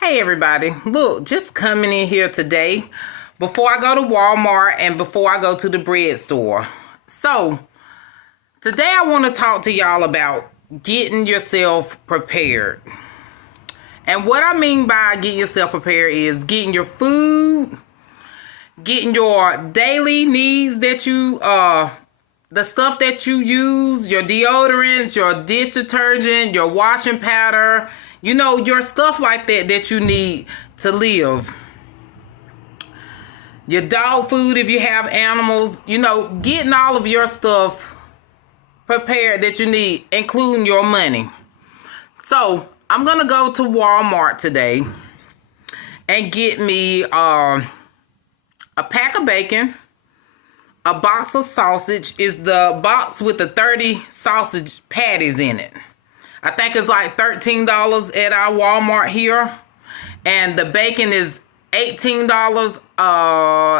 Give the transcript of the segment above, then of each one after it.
Hey everybody, look, just coming in here today before I go to Walmart and before I go to the bread store. So, today I want to talk to y'all about getting yourself prepared. And what I mean by getting yourself prepared is getting your food, getting your daily needs that you, the stuff that you use, your deodorants, your dish detergent, your washing powder, you know, your stuff like that you need to live. Your dog food if you have animals, you know, getting all of your stuff prepared that you need, including your money. So, I'm going to go to Walmart today and get me a pack of bacon, a box of sausage. Is the box with the 30 sausage patties in it. I think it's like $13 at our Walmart here. And the bacon is $18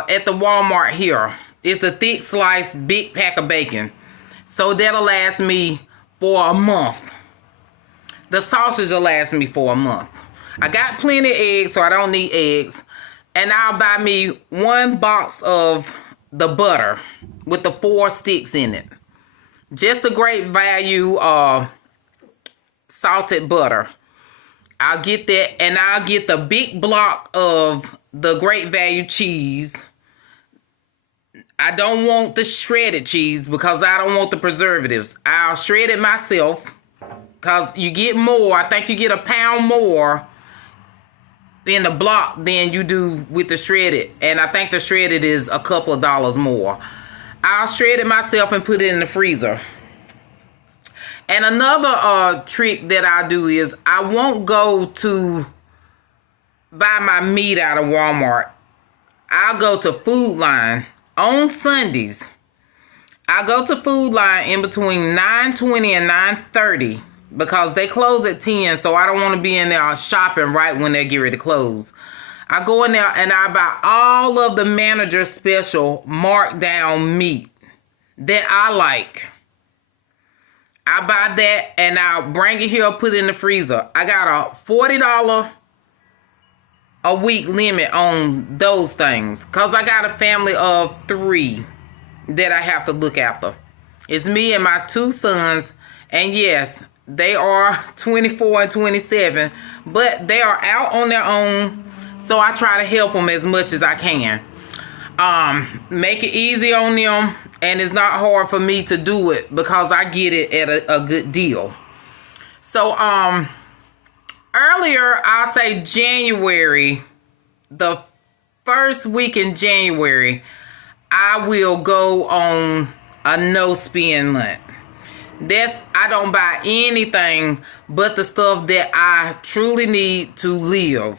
at the Walmart here. It's a thick slice, big pack of bacon. So that'll last me for a month. The sausage will last me for a month. I got plenty of eggs, so I don't need eggs. And I'll buy me one box of the butter with the 4 sticks in it. Just a great value salted butter. I'll get that, and I'll get the big block of the great value cheese. I don't want the shredded cheese because I don't want the preservatives. I'll shred it myself because you get more. I think you get a pound more in the block than you do with the shredded. And I think the shredded is a couple of dollars more. I'll shred it myself and put it in the freezer. And another trick that I do is I won't go to buy my meat out of Walmart. I'll go to Food Line on Sundays. I go to Food Line in between 9:20 and 9:30 because they close at 10, so I don't want to be in there shopping right when they get ready to close. I go in there and I buy all of the manager special marked down meat that I like. I buy that and I'll bring it here, put it in the freezer. I got a $40 a week limit on those things because I got a family of 3 that I have to look after. It's me and my 2 sons, and yes, they are 24 and 27, but they are out on their own, so I try to help them as much as I can. Make it easy on them, and it's not hard for me to do it because I get it at a good deal. So, earlier, I'll say January, the first week in January, I will go on a no-spend month. I don't buy anything but the stuff that I truly need to live.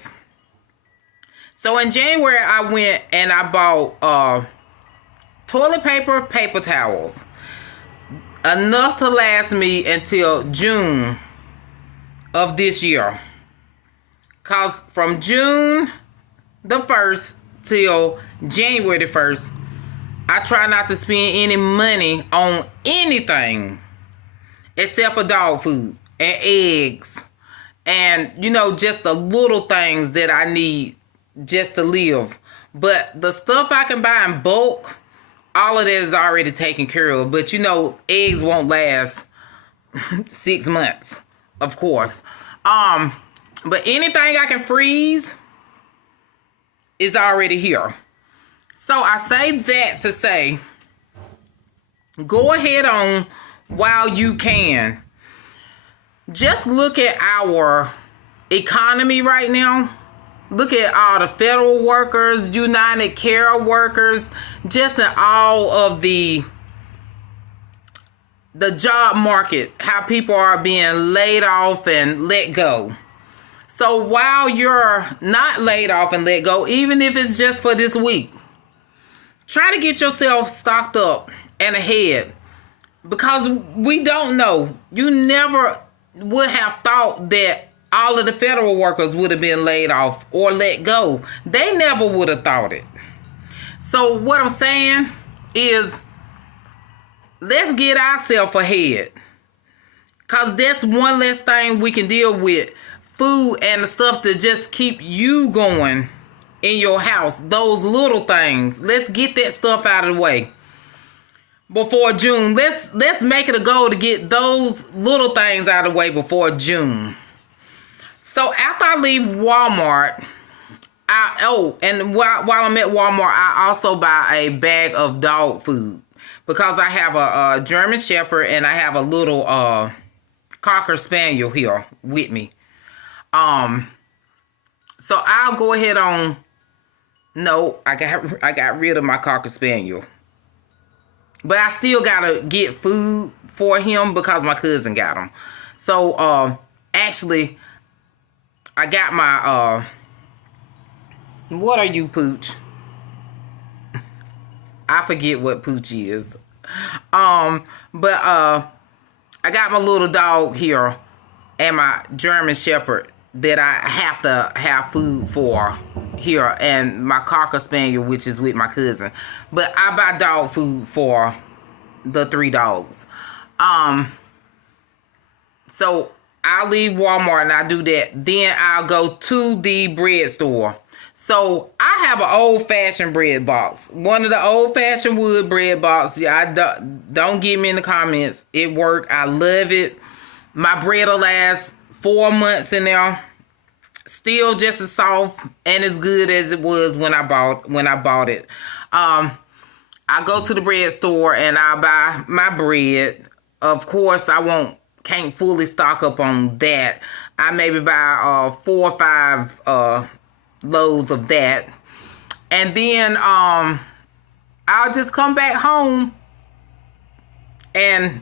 So in January, I went and I bought toilet paper, paper towels. Enough to last me until June of this year. Because from June the 1st till January the 1st, I try not to spend any money on anything except for dog food and eggs. And, you know, just the little things that I need just to live. But the stuff I can buy in bulk, all of that is already taken care of. But, you know, eggs won't last 6 months, of course. But anything I can freeze is already here. So I say that to say, go ahead on while you can. Just look at our economy right now. Look at all the federal workers, United Care workers, just in all of the job market, how people are being laid off and let go. So while you're not laid off and let go, even if it's just for this week, try to get yourself stocked up and ahead, because we don't know. You never would have thought that all of the federal workers would have been laid off or let go. They never would have thought it. So what I'm saying is, let's get ourselves ahead, because that's one less thing we can deal with food and the stuff to just keep you going in your house. Those little things. Let's get that stuff out of the way before June. Let's make it a goal to get those little things out of the way before June. So after I leave Walmart, and while I'm at Walmart, I also buy a bag of dog food because I have a German Shepherd and I have a little Cocker Spaniel here with me. So I'll go ahead on. No, I got rid of my Cocker Spaniel, but I still gotta get food for him because my cousin got him. So actually, I got my what are you, Pooch? I forget what Pooch is. But I got my little dog here and my German Shepherd that I have to have food for here, and my Cocker Spaniel, which is with my cousin. But I buy dog food for the 3 dogs. So I'll leave Walmart and I do that. Then I'll go to the bread store. So I have an old-fashioned bread box. One of the old-fashioned wood bread box. Yeah, don't get me in the comments. It worked. I love it. My bread will last 4 months in there. Still just as soft and as good as it was when I bought it. I go to the bread store and I buy my bread. Of course, can't fully stock up on that. I maybe buy 4 or 5 loads of that, and then I'll just come back home and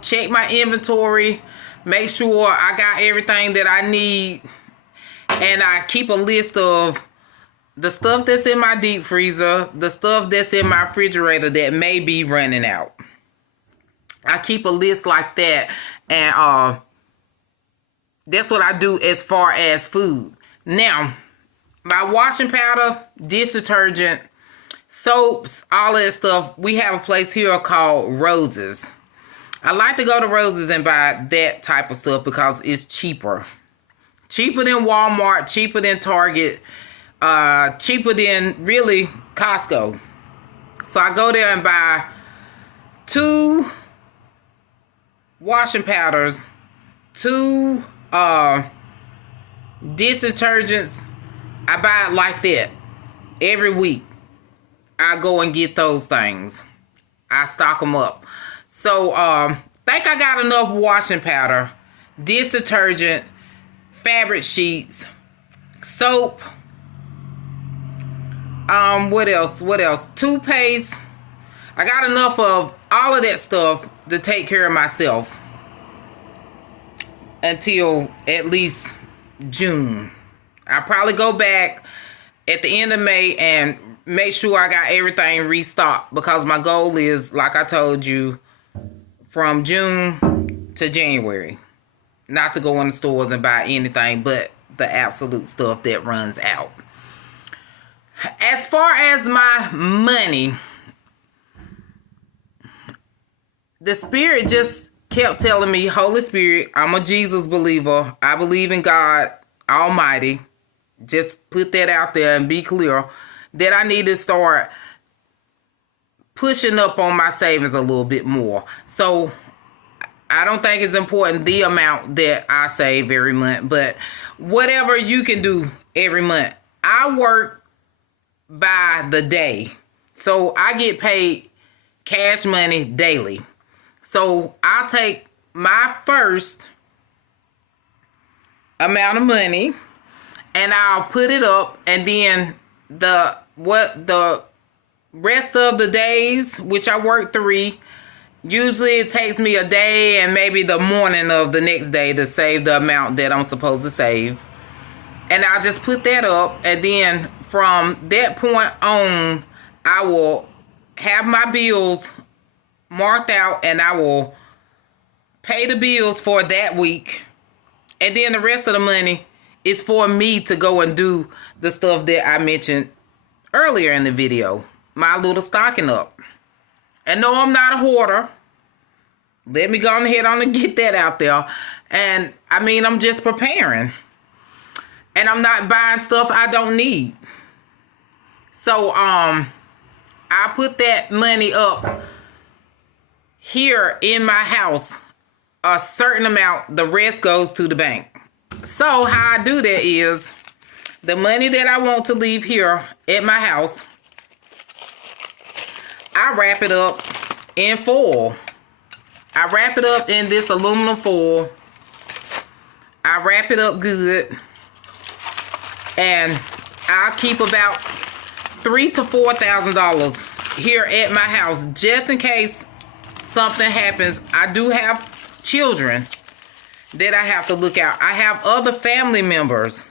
check my inventory, make sure I got everything that I need, and I keep a list of the stuff that's in my deep freezer, the stuff that's in my refrigerator that may be running out. I keep a list like that, and that's what I do as far as food. Now, my washing powder, dish detergent, soaps, all that stuff, we have a place here called Roses. I like to go to Roses and buy that type of stuff because it's cheaper. Cheaper than Walmart, cheaper than Target, cheaper than really Costco. So I go there and buy 2 washing powders, 2 dish detergents. I buy it like that every week. I go and get those things. I stock them up. So think I got enough washing powder, dish detergent, fabric sheets, soap. What else? Toothpaste. I got enough of all of that stuff to take care of myself until at least June. I'll probably go back at the end of May and make sure I got everything restocked, because my goal is, like I told you, from June to January, not to go in the stores and buy anything but the absolute stuff that runs out. As far as my money, the Spirit just kept telling me, Holy Spirit, I'm a Jesus believer. I believe in God Almighty. Just put that out there and be clear that I need to start pushing up on my savings a little bit more. So I don't think it's important the amount that I save every month, but whatever you can do every month. I work by the day, so I get paid cash money daily. So I'll take my first amount of money and I'll put it up, and then the rest of the days, which I work 3, usually it takes me a day and maybe the morning of the next day to save the amount that I'm supposed to save. And I'll just put that up, and then from that point on, I will have my bills marked out and I will pay the bills for that week. And then the rest of the money is for me to go and do the stuff that I mentioned earlier in the video. My little stocking up. And no, I'm not a hoarder. Let me go ahead on and get that out there. And I mean, I'm just preparing. And I'm not buying stuff I don't need. So, I put that money up here in my house. A certain amount, the rest goes to the bank. So, how I do that is, the money that I want to leave here at my house, I wrap it up in foil. I wrap it up in this aluminum foil. I wrap it up good. And I'll keep about $3,000 to $4,000 here at my house, just in case something happens. I do have children that I have to look out. I have other family members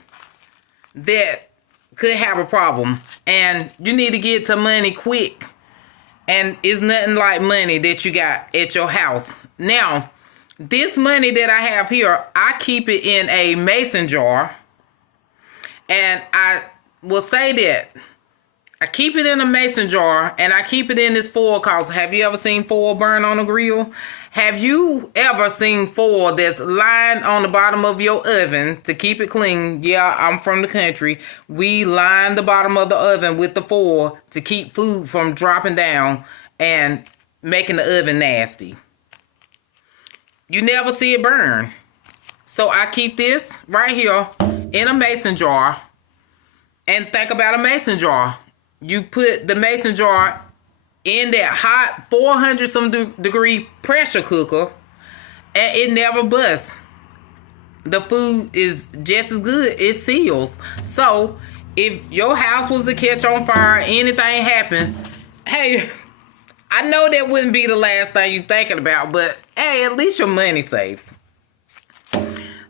that could have a problem, and you need to get to money quick. And it's nothing like money that you got at your house. Now, this money that I have here, I keep it in a mason jar. And I will say that I keep it in a mason jar, and I keep it in this foil because have you ever seen foil burn on a grill? Have you ever seen foil that's lined on the bottom of your oven to keep it clean? Yeah, I'm from the country. We line the bottom of the oven with the foil to keep food from dropping down and making the oven nasty. You never see it burn. So I keep this right here in a mason jar. And think about a mason jar. You put the mason jar in that hot 400 some degree pressure cooker, and it never busts. The food is just as good. It seals. So if your house was to catch on fire, anything happened, hey, I know that wouldn't be the last thing you're thinking about, but hey, at least your money's safe.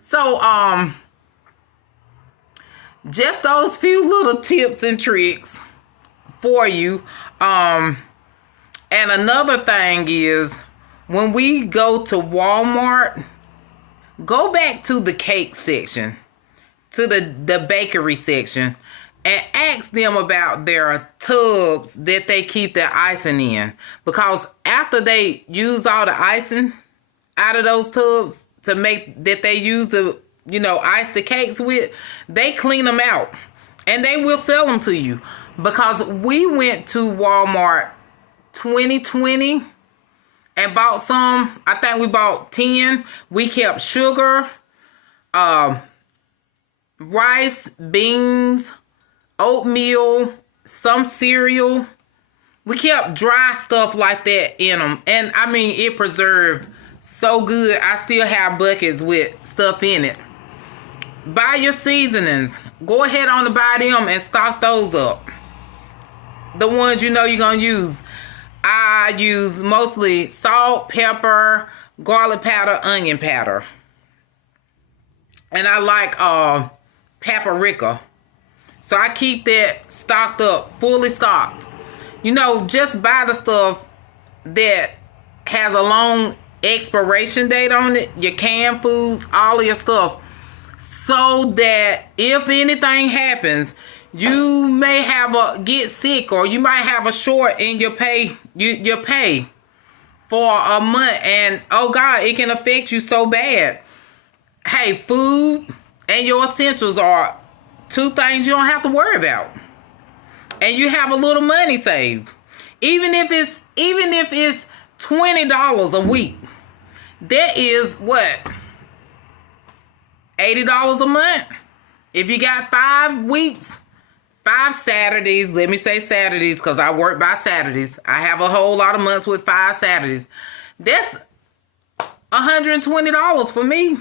So just those few little tips and tricks for you. And another thing is, when we go to Walmart, go back to the cake section, to the bakery section, and ask them about their tubs that they keep their icing in. Because after they use all the icing out of those tubs to make that they use to, ice the cakes with, they clean them out and they will sell them to you. Because we went to Walmart 2020 and bought some. I think we bought 10. We kept sugar, rice, beans, oatmeal, some cereal. We kept dry stuff like that in them. And I mean, it preserved so good. I still have buckets with stuff in it. Buy your seasonings. Go ahead on to buy them and stock those up. The ones you're going to use. I use mostly salt, pepper, garlic powder, onion powder. And I like paprika. So I keep that stocked up, fully stocked. Just buy the stuff that has a long expiration date on it. Your canned foods, all of your stuff. So that if anything happens, you may get sick, or you might have a short in your pay for a month, and oh God, it can affect you so bad. Hey, food and your essentials are two things you don't have to worry about, and you have a little money saved. Even if it's $20 a week, that is what, $80 a month. If you got 5 weeks, 5 Saturdays, let me say Saturdays because I work by Saturdays. I have a whole lot of months with 5 Saturdays. That's $120 for me.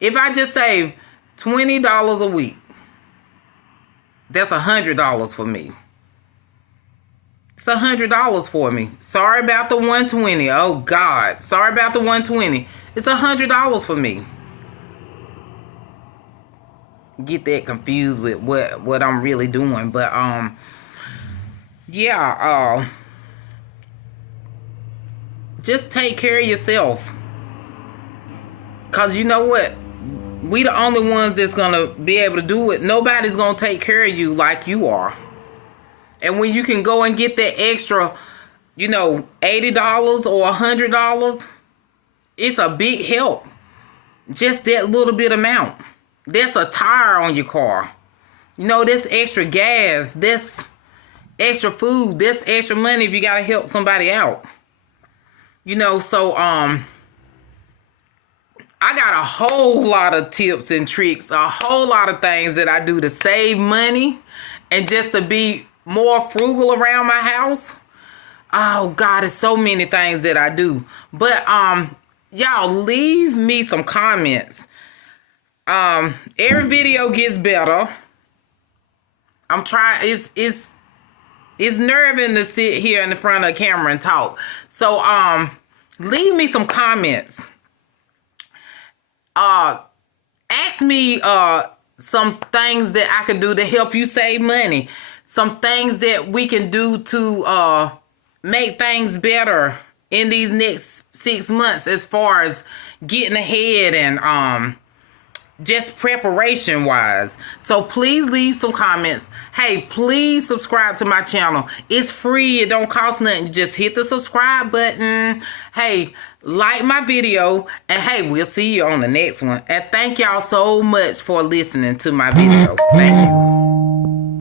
If I just save $20 a week, that's $100 for me. It's $100 for me. Sorry about the $120. Oh God, sorry about the $120. It's $100 for me. Get that confused with what I'm really doing, but just take care of yourself, cause you know what, we the only ones that's gonna be able to do it. Nobody's gonna take care of you like you are. And when you can go and get that extra, $80 or $100, it's a big help. Just that little bit amount. That's a tire on your car. You know, that's extra gas. That's extra food. That's extra money if you got to help somebody out. You know, so, I got a whole lot of tips and tricks, a whole lot of things that I do to save money and just to be more frugal around my house. Oh God, it's so many things that I do. But y'all leave me some comments. Every video gets better. I'm trying. It's nerving to sit here in the front of the camera and talk. So leave me some comments. Ask me some things that I can do to help you save money. Some things that we can do to make things better in these next 6 months as far as getting ahead and just preparation wise. So please leave some comments. Hey, please subscribe to my channel. It's free. It don't cost nothing. Just hit the subscribe button. Hey, like my video. And hey, we'll see you on the next one. And thank y'all so much for listening to my video. Thank you.